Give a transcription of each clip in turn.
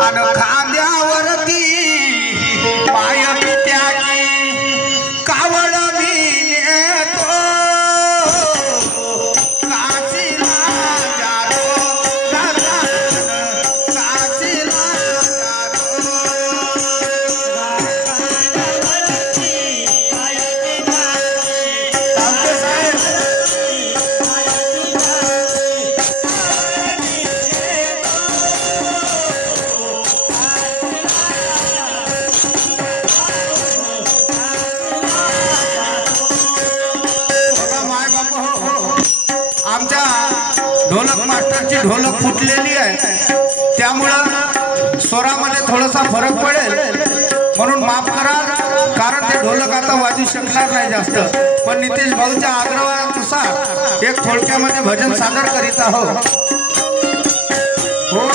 अन खांद्यावरती पाय पित्याची कावड मी नेतो काशीला जातो काशीला आमच्या ढोलक मास्टरची ढोलक फुटलेली आहे, त्यामुळं स्वरामध्ये थोडासा फरक पडेल म्हणून माफ करा, कारण ते ढोलक आता वाजू शकणार नाही जास्त. पण नितेश भाऊच्या आग्रहानुसार एक थोडक्यामध्ये भजन सादर करीत आहोत. हो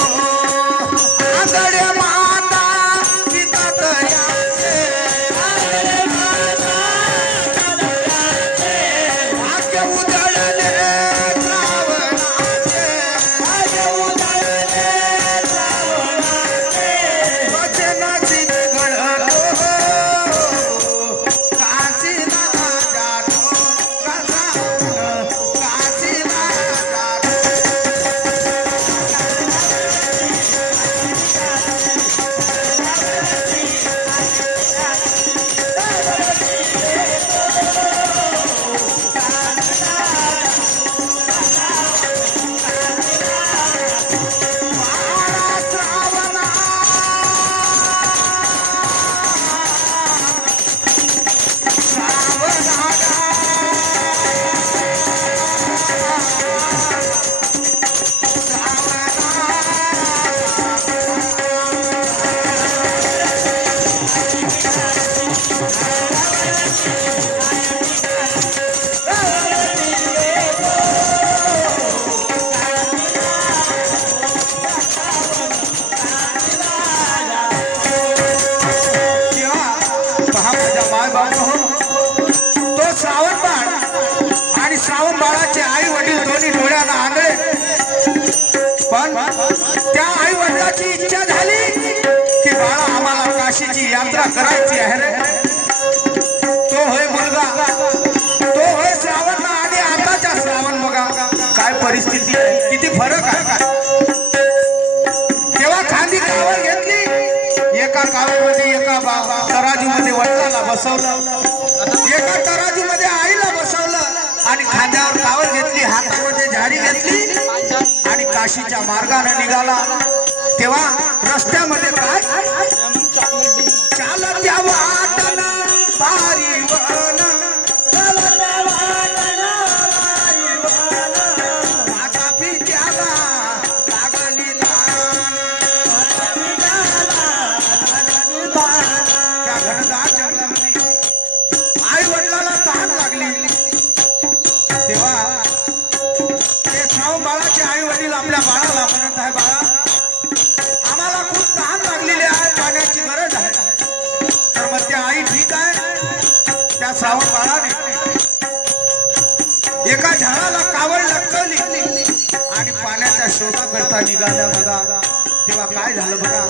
श्रावण बाळाचे आई वडील दोन्ही डोळ्यानं आंधळे, पण त्या आई वडिलाची इच्छा झाली की बाळा आम्हाला काशीची यात्रा करायची आहे रे. तो होय मुलगा, तो होय श्रावण आणि आताच्या श्रावण. बघा काय परिस्थिती आहे, किती फरक आहे. तेव्हा खांदी कावड घेतली, एका कावडमध्ये एका तराजूमध्ये वडिलाला बसवलं, एका तराजूमध्ये आईला बसवलं आणि खांद्यावर कावड घेतली, हातामध्ये झाडी घेतली आणि काशीच्या मार्गाने निघाला. तेव्हा रस्त्यामध्ये काय चालत या वाटन बारी वन, माता पित्याला लागली दान, त्या घनदाट जंगलामध्ये आई वडिलाला तहान लागली. तेव्हा ते श्रावण बाळाचे आई वडील आपल्या बाळाला म्हणत आहे, बाळा आम्हाला खूप तहान लागलेली आहे, पाण्याची गरज आहे. तर मग त्या आई ठीक आहे, त्या श्रावण बाळाने एका झाडाला कावड लटकवली आणि पाण्याच्या शोधाकरता निघाल्या. बघा तेव्हा काय झालं बघा,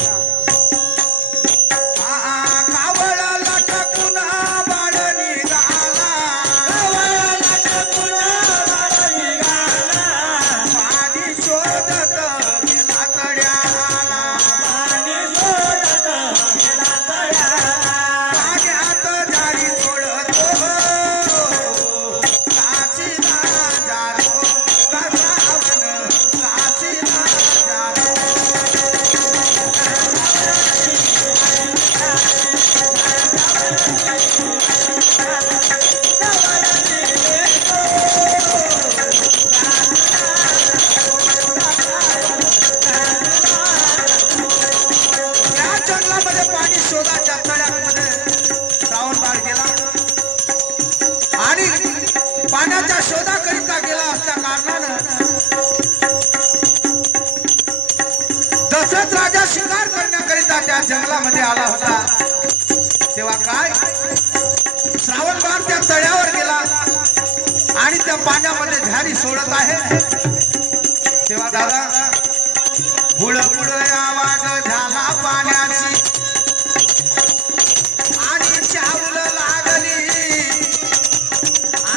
शोधाच्या तळ्यामध्ये श्रावण बाळ गेला आणि पाण्याच्या शोधाकरिता गेला असल्या कारणानं दशरथ राजा शिकार करण्याकरिता त्या जंगलामध्ये आला होता. तेव्हा काय श्रावण बाळ त्या तळ्यावर गेला आणि त्या पाण्यामध्ये झारी सोडत आहे. तेव्हा दादा बुड बुड आवाज वाट झाला पाण्याची आणि चावल लागली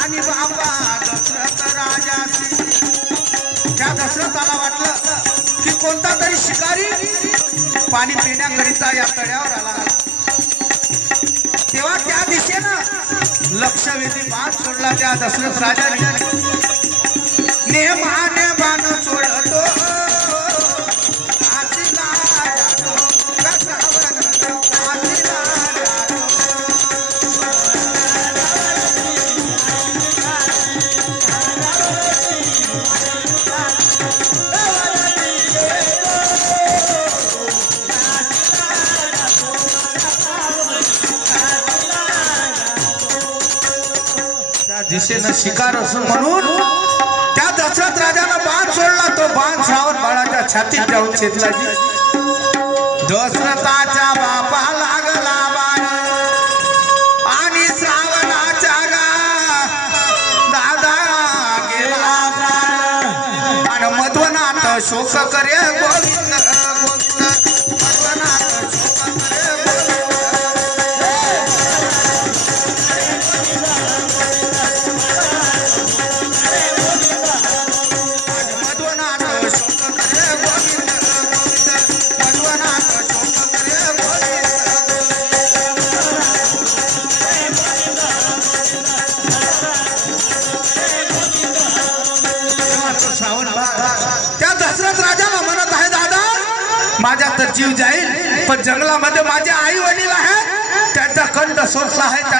आणि बाबा दशरथ राजाची. त्या दशरथाला वाटलं की कोणता तरी शिकारी पाणी पिण्याकरिता या तळ्यावर आला. तेव्हा त्या दिशेनं लक्षवेधी बाण सोडला त्या दशरथ राजाने. नेमाने बाण सोडतो काशीला जातो, कसावर काशीला जातो. त्या दिशेनं शिकार असून म्हणून त्या दशरथ राजानं बाण सोडला. तो बाण श्रावण बाळाच्या छातीत जाऊन छेदला. दशरथाच्या बापा लागला बाण आणि श्रावणाच्या दादा गेला प्राण. आणि मध्वनाथ शोक करे गोविंद गोविंद, मध्वनाथ शोक करे गोविंद. त्या दशरथ राजाला म्हणत आहे, दादा माझा तर जीव जाईल पण जंगलामध्ये माझे आई वडील आहेत, त्यांचा कंठ सोसला आहे.